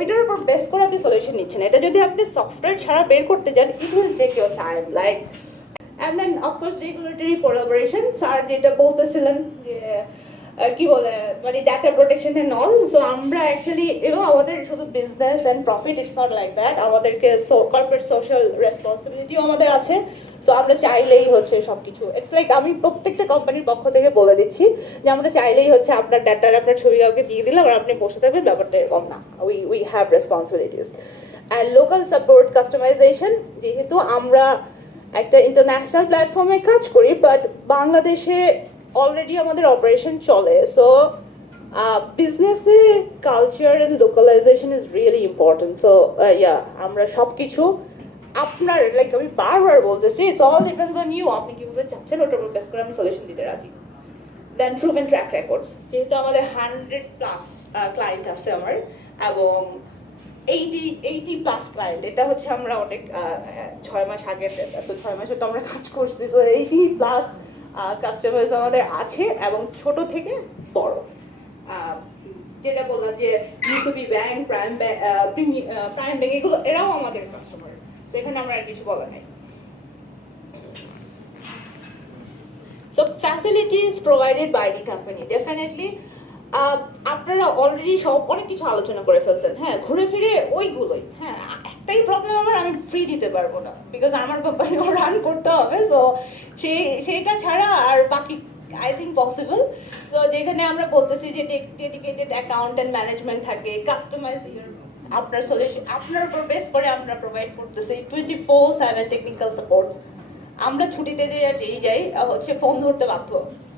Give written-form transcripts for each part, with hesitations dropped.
ওইটার উপর বেস করে আপনি সলিউশন নিচ্ছেন। এটা যদি আপনি সফটওয়্যার ছাড়া বের করতে যান, it will take your time like. And then of course regulatory collaboration, sir যেটা বলতেছিলেন যে কি বলে মানে data protection and all. So আমরা অ্যাকচুয়ালি আমাদের শুধু business and profit, it's not like that, আমাদেরকে কর্পোরেট সোশ্যাল রেসপন্সিবিলিটিও আমাদের আছে। সো আমরা চাইলেই হচ্ছে সবকিছু, ইটস লাইক আমি প্রত্যেকটা কোম্পানির পক্ষ থেকে বলে দিচ্ছি যে আমরা চাইলেই হচ্ছে আপনার ডাটার আপনার ছবি কাউকে দিয়ে দিলাম আর আপনি বসে থাকবেন, ব্যাপারটা এরকম না। We have responsibilities and local support customisation. যেহেতু আমরা একটা ইন্টারন্যাশনাল প্ল্যাটফর্মে কাজ করি, বাট বাংলাদেশে অলরেডি আমাদের অপারেশন চলে। সো বিজনেসে culture and localisation is really important. So yeah, আমরা সব কিছু আপনার লাইক আমি বারবার বলতেছি, it's all depends on you, আপনি কিভাবে চাচ্ছেন ওটার উপর বেস করে আমি সলিউশন দিতে রাজি। দেন প্রুভেন ট্র্যাক রেকর্ডস, যেহেতু আমাদের 100+ ক্লায়েন্ট আছে আমার, এবং 80+ ক্লায়েন্ট, এটা হচ্ছে আমরা অনেক 6 মাস আগে, তো 6 মাসে তো আমরা কাজ করছি। সো 80+ কাস্টমার্স আমাদের আছে, এবং ছোট থেকে বড়। যেটা বললাম যে ইউসিবি ব্যাংক, প্রাইম ব্যাংক, এগুলো এরাও আমাদের কাস্টমার। তো এখানে আমরা আর কিছু বলা নাই। So facilities provided by the company, definitely আপনারা অলরেডি সব অনেক কিছু আলোচনা করে ফেলছেন। হ্যাঁ, ঘুরে ফিরে ওইগুলোই। হ্যাঁ, একটাই প্রবলেম আমার, আমি ফ্রি দিতে পারবো না, বিকজ আমার কোম্পানিও রান করতে হবে। সো সেটা ছাড়া আর বাকি আই থিঙ্ক পসিবল। সো যেখানে আমরা বলতেছি যে ডেডিকেটেড অ্যাকাউন্ট অ্যান্ড ম্যানেজমেন্ট থাকে, কাস্টমাইজ আপনার সলিউশন আপনার উপর বেস করে আমরা প্রোভাইড করতেছি 24/7 টেকনিক্যাল সাপোর্ট। আমরা ছুটিতে যেই যাই হচ্ছে ফোন ধরতে বাধ্য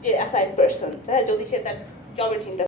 যে অ্যাসাইন পারসন, হ্যাঁ, যদি সে তার জবের চিন্তা